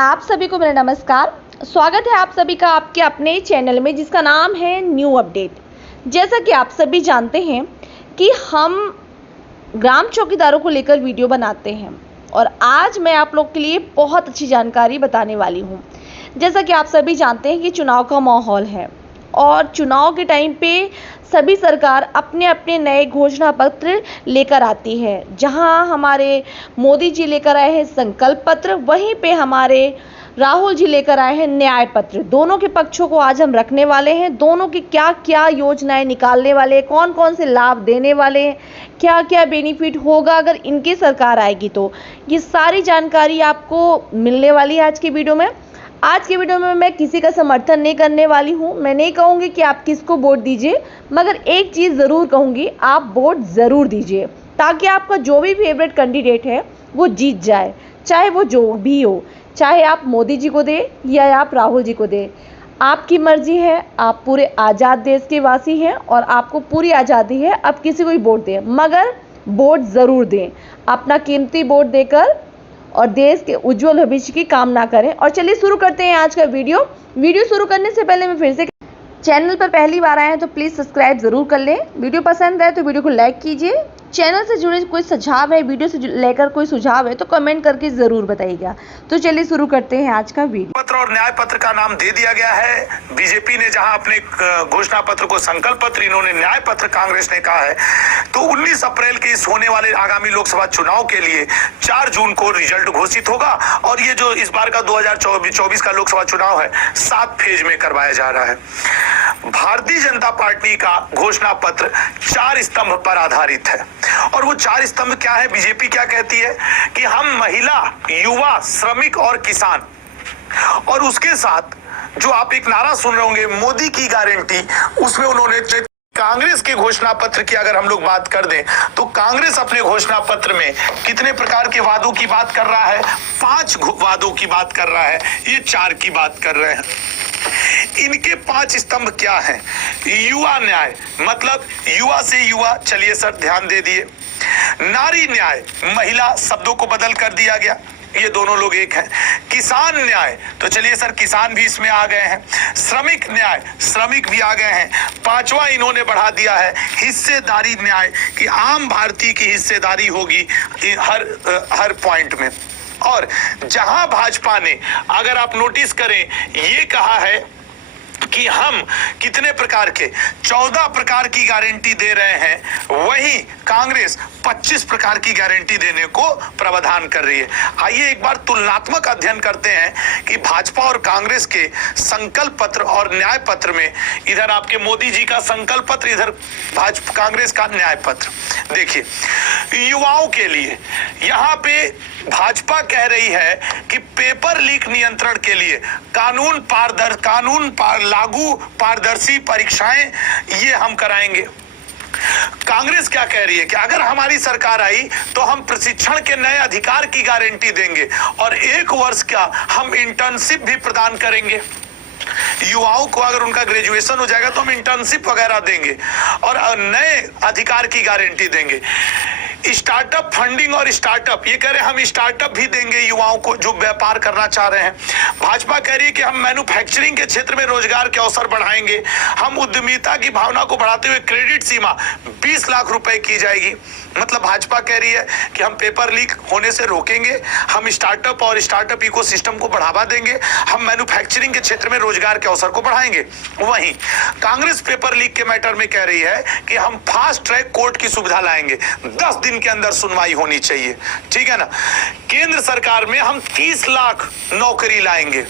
आप सभी को मेरा नमस्कार। स्वागत है आप सभी का आपके अपने चैनल में जिसका नाम है न्यू अपडेट। जैसा कि आप सभी जानते हैं कि हम ग्राम चौकीदारों को लेकर वीडियो बनाते हैं और आज मैं आप लोग के लिए बहुत अच्छी जानकारी बताने वाली हूं। जैसा कि आप सभी जानते हैं कि चुनाव का माहौल है और चुनाव के टाइम पे सभी सरकार अपने अपने नए घोषणा पत्र लेकर आती है। जहां हमारे मोदी जी लेकर आए हैं संकल्प पत्र, वहीं पे हमारे राहुल जी लेकर आए हैं न्याय पत्र। दोनों के पक्षों को आज हम रखने वाले हैं। दोनों की क्या क्या योजनाएं निकालने वाले हैं, कौन कौन से लाभ देने वाले हैं, क्या क्या बेनिफिट होगा अगर इनकी सरकार आएगी, तो ये सारी जानकारी आपको मिलने वाली है आज की वीडियो में। आज की वीडियो में मैं किसी का समर्थन नहीं करने वाली हूँ। मैं नहीं कहूँगी कि आप किसको वोट दीजिए, मगर एक चीज़ ज़रूर कहूँगी, आप वोट ज़रूर दीजिए ताकि आपका जो भी फेवरेट कैंडिडेट है वो जीत जाए, चाहे वो जो भी हो। चाहे आप मोदी जी को दें या आप राहुल जी को दें, आपकी मर्जी है। आप पूरे आज़ाद देश के वासी हैं और आपको पूरी आज़ादी है, आप किसी को भी वोट दें, मगर वोट ज़रूर दें। अपना कीमती वोट देकर और देश के उज्जवल भविष्य की कामना करें। और चलिए शुरू करते हैं आज का वीडियो शुरू करने से पहले मैं फिर से, चैनल पर पहली बार आए हैं तो प्लीज़ सब्सक्राइब ज़रूर कर लें। वीडियो पसंद आए तो वीडियो को लाइक कीजिए। चैनल से जुड़े कोई सुझाव है, वीडियो से लेकर कोई सुझाव है तो कमेंट करके ज़रूर बताइएगा। तो चलिए शुरू करते हैं आज का वीडियो। पत्र और न्याय पत्र का नाम दे दिया गया है। बीजेपी ने जहां अपने घोषणा पत्र को संकल्प पत्र, इन्होंने न्याय पत्र कांग्रेस ने कहा है। तो 19 अप्रैल के इस होने वाले आगामी लोकसभा चुनाव के लिए 4 जून को रिजल्ट घोषित होगा और ये जो इस बार का 2024 का लोकसभा चुनाव है 7 फेज में करवाया जा रहा है। भारतीय जनता पार्टी का घोषणा पत्र 4 स्तंभ पर आधारित है और वो 4 स्तंभ क्या है, बीजेपी क्या कहती है कि हम महिला, युवा, श्रमिक और किसान, और उसके साथ जो आप एक नारा सुन रहे होंगे मोदी की गारंटी, उसमें उन्होंने कांग्रेस के घोषणा पत्र की अगर हम लोग बात कर दें तो कांग्रेस अपने घोषणा पत्र में कितने प्रकार के वादों की बात कर रहा है, 5 वादों की बात कर रहा है, ये 4 की बात कर रहे हैं। इनके 5 स्तंभ क्या हैं? युवा न्याय, मतलब युवा से युवा, चलिए सर ध्यान दे दिए। नारी न्याय, महिला शब्दों को बदल कर दिया गया, ये दोनों लोग एक हैं। किसान न्याय, तो चलिए सर किसान भी इसमें आ गए हैं। श्रमिक न्याय, श्रमिक भी आ गए हैं। 5वां इन्होंने बढ़ा दिया है हिस्सेदारी न्याय, कि आम भारतीय की हिस्सेदारी होगी हर पॉइंट में। और जहां भाजपा ने, अगर आप नोटिस करें, ये कहा है कि हम कितने प्रकार के 14 प्रकार की गारंटी दे रहे हैं, वहीं कांग्रेस 25 प्रकार की गारंटी देने को प्रावधान कर रही है। आइए एक बार तुलनात्मक अध्ययन करते हैं कि भाजपा और कांग्रेस के संकल्प पत्र और न्याय पत्र में, इधर आपके मोदी जी का संकल्प पत्र, इधर भाजपा कांग्रेस का न्याय पत्र। देखिए युवाओं के लिए यहां पे भाजपा कह रही है कि पेपर लीक नियंत्रण के लिए लागू पारदर्शी परीक्षाएं ये हम कराएंगे। कांग्रेस क्या कह रही है कि अगर हमारी सरकार आई तो हम प्रशिक्षण के नए अधिकार की गारंटी देंगे और 1 वर्ष का हम इंटर्नशिप भी प्रदान करेंगे। युवाओं को अगर उनका ग्रेजुएशन हो जाएगा तो हम इंटर्नशिप वगैरह देंगे और नए अधिकार की गारंटी देंगे। स्टार्टअप फंडिंग और स्टार्टअप, ये कह रहे हैं हम स्टार्टअप भी देंगे युवाओं को जो व्यापार करना चाह रहे हैं। भाजपा कह रही है कि हम मैन्युफैक्चरिंग के क्षेत्र में रोजगार के अवसर बढ़ाएंगे। हम उद्यमिता की भावना को बढ़ाते हुए क्रेडिट सीमा 20 लाख रुपए की जाएगी। मतलब भाजपा कह रही है कि हम पेपर लीक होने से रोकेंगे, हम स्टार्टअप और स्टार्टअप इकोसिस्टम को बढ़ावा देंगे, हम मैन्युफैक्चरिंग के क्षेत्र में रोजगार के अवसर को बढ़ाएंगे। वहीं कांग्रेस पेपर लीक के मैटर में कह रही है कि हम फास्ट ट्रैक कोर्ट की सुविधा लाएंगे, 10 दिन के अंदर सुनवाई होनी चाहिए, ठीक है ना। केंद्र सरकार में हम 30 लाख नौकरी लाएंगे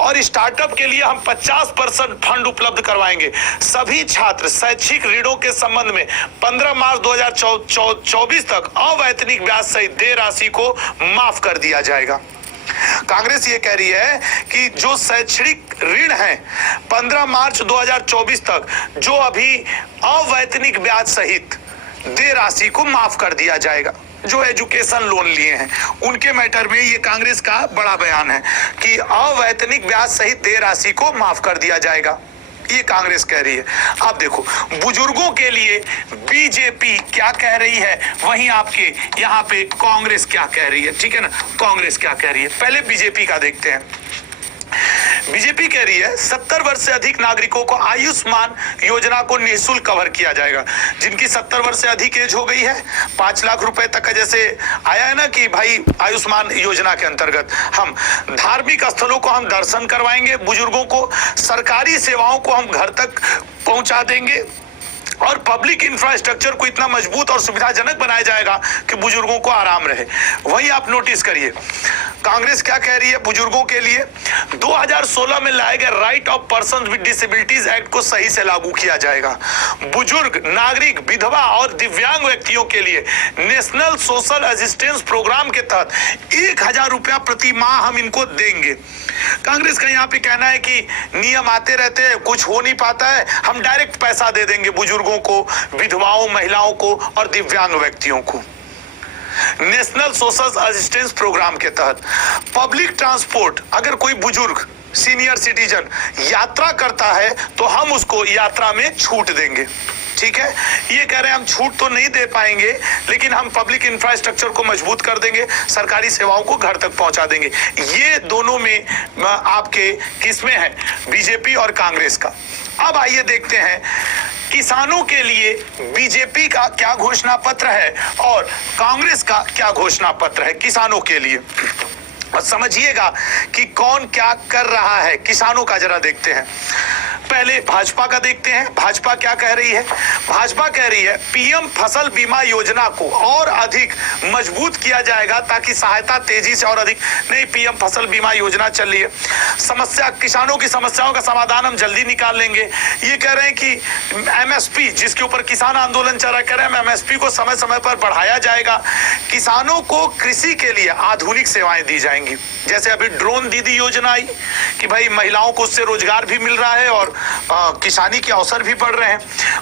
और स्टार्टअप के लिए हम 50% फंड उपलब्ध करवाएंगे। सभी छात्र शैक्षिक ऋणों के संबंध में 15 मार्च 2024 तक अवैतनिक ब्याज सहित देय राशि को माफ कर दिया जाएगा। कांग्रेस ये कह रही है कि जो शैक्षणिक ऋण है 15 मार्च 2024 तक, जो अभी अवैतनिक ब्याज सहित देय राशि को माफ कर दिया जाएगा। जो एजुकेशन लोन लिए हैं उनके मैटर में ये कांग्रेस का बड़ा बयान है कि अवैतनिक ब्याज सहित देय राशि को माफ कर दिया जाएगा। ये कांग्रेस कह रही है। अब देखो बुजुर्गों के लिए बीजेपी क्या कह रही है, वहीं आपके यहाँ पे कांग्रेस क्या कह रही है, ठीक है ना। कांग्रेस क्या कह रही है, पहले बीजेपी का देखते हैं। बीजेपी कह रही है 70 वर्ष से अधिक नागरिकों को आयुष्मान योजना को निःशुल्क कवर किया जाएगा। जिनकी 70 वर्ष से अधिक एज हो गई है, 5 लाख रुपए तक का जैसे आया है ना कि भाई आयुष्मान योजना के अंतर्गत हम धार्मिक स्थलों को हम दर्शन करवाएंगे, बुजुर्गों को सरकारी सेवाओं को हम घर तक पहुंचा देंगे और पब्लिक इंफ्रास्ट्रक्चर को इतना मजबूत और सुविधाजनक बनाया जाएगा कि बुजुर्गों को आराम रहे। वहीं आप नोटिस करिए कांग्रेस क्या कह रही है बुजुर्गों के लिए, 2016 में लाए गए right of person with disabilities act को सही से लागू किया जाएगा। बुजुर्ग, नागरिक, विधवा और दिव्यांग व्यक्तियों के लिए नेशनल सोशल असिस्टेंस प्रोग्राम के तहत 1000 रुपया प्रति माह हम इनको देंगे। कांग्रेस का यहाँ पे कहना है कि नियम आते रहते हैं, कुछ हो नहीं पाता है, हम डायरेक्ट पैसा दे देंगे बुजुर्गों को, विधवाओं, महिलाओं को और दिव्यांग व्यक्तियों को। नेशनल सोशल असिस्टेंस प्रोग्राम के तहत पब्लिक ट्रांसपोर्ट, अगर कोई बुजुर्ग सीनियर सिटीजन यात्रा करता है तो हम उसको यात्रा में छूट देंगे, ठीक है। ये कह रहे हैं हम छूट तो नहीं दे पाएंगे लेकिन हम पब्लिक इंफ्रास्ट्रक्चर को मजबूत कर देंगे, सरकारी सेवाओं को घर तक पहुंचा देंगे। ये दोनों में आपके किसमें है, बीजेपी और कांग्रेस का। अब आइए देखते हैं किसानों के लिए बीजेपी का क्या घोषणा पत्र है और कांग्रेस का क्या घोषणा पत्र है किसानों के लिए। और समझिएगा कि कौन क्या कर रहा है किसानों का, जरा देखते हैं। पहले भाजपा का देखते हैं, भाजपा क्या कह रही है। भाजपा कह रही है पीएम फसल बीमा योजना को और अधिक मजबूत किया जाएगा ताकि सहायता तेजी से और अधिक। नहीं, पीएम फसल बीमा योजना चल रही है, समस्या किसानों की समस्याओं का समाधान हम जल्दी निकाल लेंगे। ये कह रहे हैं कि एमएसपी जिसके ऊपर किसान आंदोलन चल रहा है, कह रहे हैं एमएसपी को समय समय पर बढ़ाया जाएगा। किसानों को कृषि के लिए आधुनिक सेवाएं दी जाएंगी, जैसे अभी ड्रोन दीदी योजना आई कि भाई महिलाओं को उससे रोजगार भी मिल रहा है और किसानी के अवसर भी बढ़ रहे हैं।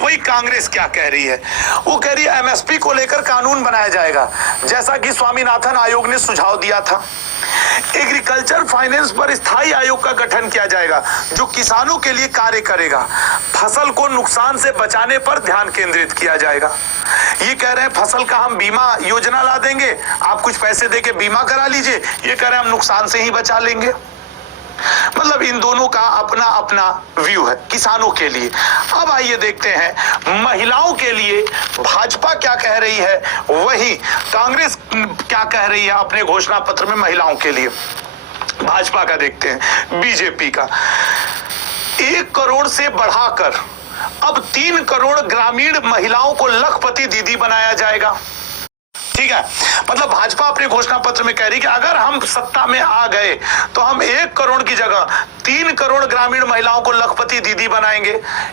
वही कांग्रेस क्या कह रही है, वो कह रही है एमएसपी को लेकर कानून बनाया जाएगा जैसा कि स्वामीनाथन आयोग ने सुझाव दिया था। एग्रीकल्चर फाइनेंस पर स्थायी आयोग का गठन किया जाएगा जो किसानों के लिए कार्य करेगा। फसल को नुकसान से बचाने पर ध्यान केंद्रित किया जाएगा। ये कह रहे हैं फसल का हम बीमा योजना ला देंगे, आप कुछ पैसे देके बीमा करा लीजिए। ये कह रहे हैं हम नुकसान से ही बचा लेंगे। मतलब इन दोनों का अपना अपना व्यू है किसानों के लिए। अब आइए देखते हैं महिलाओं के लिए भाजपा क्या कह रही है, वही कांग्रेस क्या कह रही है अपने घोषणा पत्र में महिलाओं के लिए। भाजपा का देखते हैं, बीजेपी का 1 करोड़ से बढ़ाकर अब 3 करोड़ ग्रामीण महिलाओं को लखपति दीदी बनाया जाएगा, ठीक है। मतलब भाजपा अपने घोषणा पत्र में कह रही कि अगर हम सत्ता में आ गए तो हम 1 करोड़ की जगह 3 करोड़ ग्रामीण महिलाओं को लखपति दीदी बनाएंगे।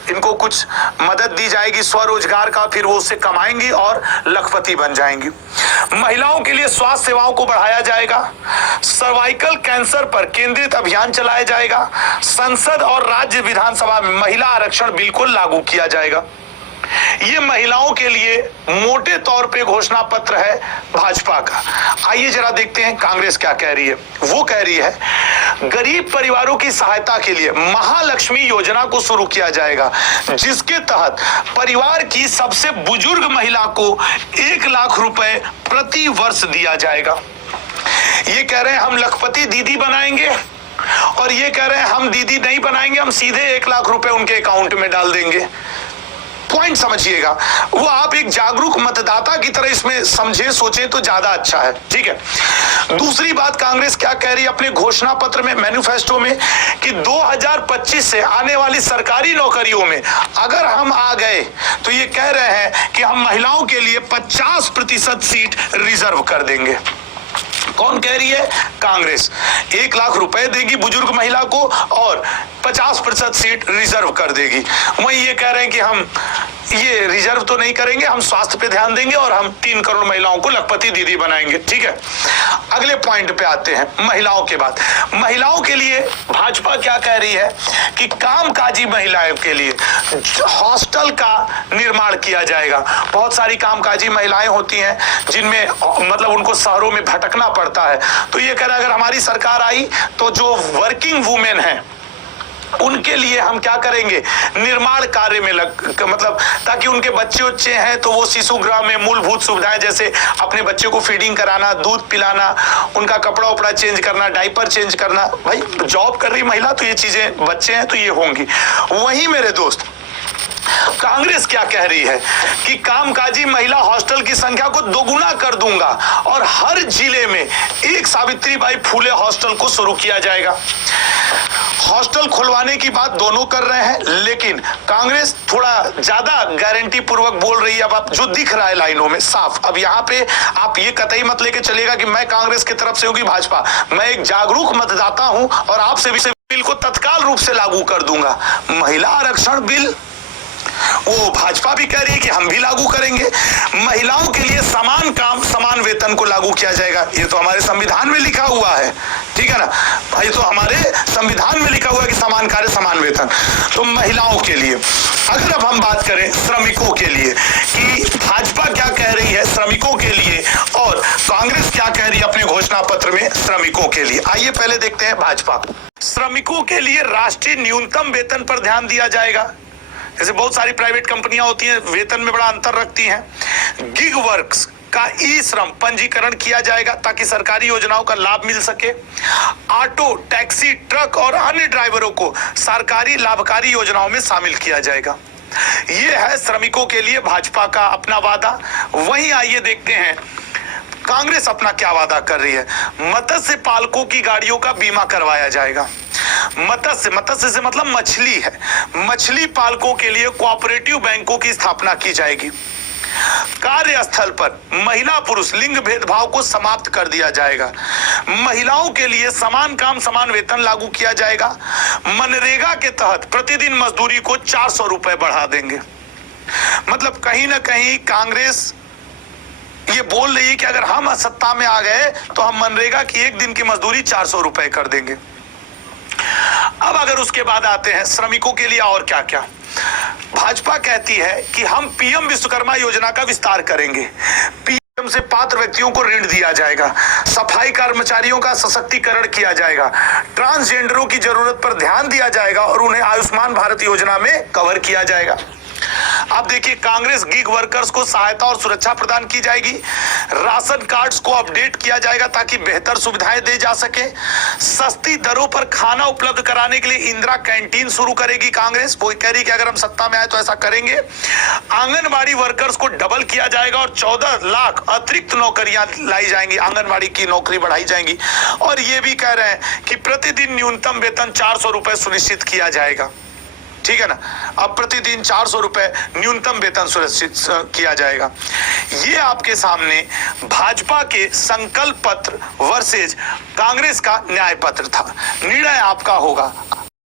इनको कुछ मदद दी जाएगी स्वरोजगार का, फिर वो उससे कमाएंगी और लखपति बन जाएंगी। महिलाओं के लिए स्वास्थ्य सेवाओं को बढ़ाया जाएगा। सर्वाइकल कैंसर पर केंद्रित अभियान चलाया जाएगा। संसद और राज्य विधानसभा में महिला आरक्षण बिल्कुल लागू किया जाएगा। ये महिलाओं के लिए मोटे तौर पे घोषणा पत्र है भाजपा का। आइए जरा देखते हैं कांग्रेस क्या कह रही है। वो कह रही है गरीब परिवारों की सहायता के लिए महालक्ष्मी योजना को शुरू किया जाएगा, जिसके तहत परिवार की सबसे बुजुर्ग महिला को 1 लाख रुपए प्रति वर्ष दिया जाएगा। ये कह रहे हैं हम लखपति दीदी बनाएंगे और ये कह रहे हैं हम दीदी नहीं बनाएंगे, हम सीधे 1 लाख रुपए उनके अकाउंट में डाल देंगे। पॉइंट समझिएगा, वो आप एक जागरूक मतदाता की तरह इसमें समझे सोचे तो ज्यादा अच्छा है, ठीक है। दूसरी बात कांग्रेस क्या कह रही है अपने घोषणा पत्र में, मैनिफेस्टो में, कि 2025 से आने वाली सरकारी नौकरियों में अगर हम आ गए तो ये कह रहे हैं कि हम महिलाओं के लिए 50% सीट रिजर्व कर देंगे। कौन कह रही है, कांग्रेस। 1 लाख रुपए देगी बुजुर्ग महिला को और 50% सीट रिजर्व कर देगी। वही ये कह रहे हैं कि हम ये रिजर्व तो नहीं करेंगे, हम स्वास्थ्य पे ध्यान देंगे और हम 3 करोड़ महिलाओं को लखपति दीदी बनाएंगे, ठीक है। अगले पॉइंट पे आते हैं, महिलाओं के बाद। महिलाओं के लिए भाजपा क्या कह रही है कि कामकाजी महिलाओं के लिए हॉस्टल का निर्माण किया जाएगा। बहुत सारी कामकाजी महिलाएं होती हैं जिनमें मतलब उनको शहरों में भटकना पड़ता है, तो ये कह रहा है अगर हमारी सरकार आई तो जो वर्किंग वुमेन है उनके लिए हम क्या करेंगे, निर्माण कार्य में मतलब ताकि उनके बच्चे उच्चे हैं तो वो शिशु गृह में मूलभूत सुविधाएं जैसे अपने बच्चे को फीडिंग कराना, दूध पिलाना, उनका कपड़ा उपड़ा चेंज करना, डायपर चेंज करना। भाई जॉब कर रही महिला तो ये चीजें, बच्चे हैं तो ये होंगी। वहीं मेरे दोस्त कांग्रेस क्या कह रही है कि कामकाजी महिला हॉस्टल की संख्या को दोगुना कर दूंगा और हर जिले में एक सावित्रीबाई फूले हॉस्टल को शुरू किया जाएगा। हॉस्टल खुलवाने की बात दोनों कर रहे हैं, लेकिन कांग्रेस थोड़ा ज्यादा गारंटी पूर्वक बोल रही है। अब आप जो दिख रहा है लाइनों में साफ, अब यहाँ पे आप ये कतई मत लेके चलेगा कि मैं कांग्रेस की तरफ से हूँ कि भाजपा। मैं एक जागरूक मतदाता हूं और आपसे बिल को तत्काल रूप से लागू कर दूंगा। महिला आरक्षण बिल वो भाजपा भी कह रही है कि हम भी लागू करेंगे। महिलाओं के लिए समान काम समान वेतन को लागू किया जाएगा। ये तो हमारे संविधान में लिखा हुआ है, ठीक है ना भाई, तो हमारे संविधान में लिखा हुआ है कि समान कार्य समान वेतन। तो महिलाओं के लिए अगर अब हम बात करें श्रमिकों के लिए कि भाजपा क्या कह रही है श्रमिकों के लिए और कांग्रेस क्या कह रही है अपने घोषणा पत्र में श्रमिकों के लिए, आइए पहले देखते हैं भाजपा। श्रमिकों के लिए राष्ट्रीय न्यूनतम वेतन पर ध्यान दिया जाएगा। जैसे बहुत सारी प्राइवेट कंपनियां होती हैं, वेतन में बड़ा अंतर रखती हैं। गिग वर्क्स का ई श्रम पंजीकरण किया जाएगा ताकि सरकारी योजनाओं का लाभ मिल सके। ऑटो, टैक्सी, ट्रक और अन्य ड्राइवरों को सरकारी लाभकारी योजनाओं में शामिल किया जाएगा। यह है श्रमिकों के लिए भाजपा का अपना वादा। वहीं आइए देखते हैं कांग्रेस अपना क्या वादा कर रही है। मत्स्य पालकों की गाड़ियों का बीमा करवाया जाएगा। मत्स्य से मतलब मछली है। मछली पालकों के लिए कोऑपरेटिव बैंकों की स्थापना की जाएगी। कार्यस्थल पर महिला पुरुष लिंग भेदभाव को समाप्त कर दिया जाएगा। महिलाओं के लिए समान काम समान वेतन लागू किया जाएगा। मनरेगा के तहत प्रतिदिन मजदूरी को 400 रुपए बढ़ा देंगे। मतलब कहीं ना कहीं कांग्रेस ये बोल रही है कि अगर हम सत्ता में आ गए तो हम मनरेगा की एक दिन की मजदूरी 400 रुपए कर देंगे। अब अगर उसके बाद आते हैं श्रमिकों के लिए और क्या क्या, भाजपा कहती है कि हम पीएम विश्वकर्मा योजना का विस्तार करेंगे। पीएम से पात्र व्यक्तियों को ऋण दिया जाएगा। सफाई कर्मचारियों का सशक्तिकरण किया जाएगा। ट्रांसजेंडरों की जरूरत पर ध्यान दिया जाएगा और उन्हें आयुष्मान भारत योजना में कवर किया जाएगा। अब देखिए कांग्रेस गिग वर्कर्स को सहायता और सुरक्षा प्रदान की जाएगी। राशन कार्ड्स को अपडेट किया जाएगा ताकि बेहतर सुविधाएं दे जा सके। सस्ती दरों पर खाना उपलब्ध कराने के लिए इंदिरा कैंटीन शुरू करेगी कांग्रेस। वो कह रही कि अगर हम सत्ता में आए तो ऐसा करेंगे। आंगनबाड़ी वर्कर्स को डबल किया जाएगा और 14 लाख अतिरिक्त नौकरियां लाई जाएंगी। आंगनबाड़ी की नौकरी बढ़ाई जाएंगी। और ये भी कह रहे हैं कि प्रतिदिन न्यूनतम वेतन 400 रुपए सुनिश्चित किया जाएगा। ठीक है ना, अब प्रतिदिन 400 रुपए न्यूनतम वेतन सुनिश्चित किया जाएगा। ये आपके सामने भाजपा के संकल्प पत्र वर्सेज कांग्रेस का न्याय पत्र था। निर्णय आपका होगा।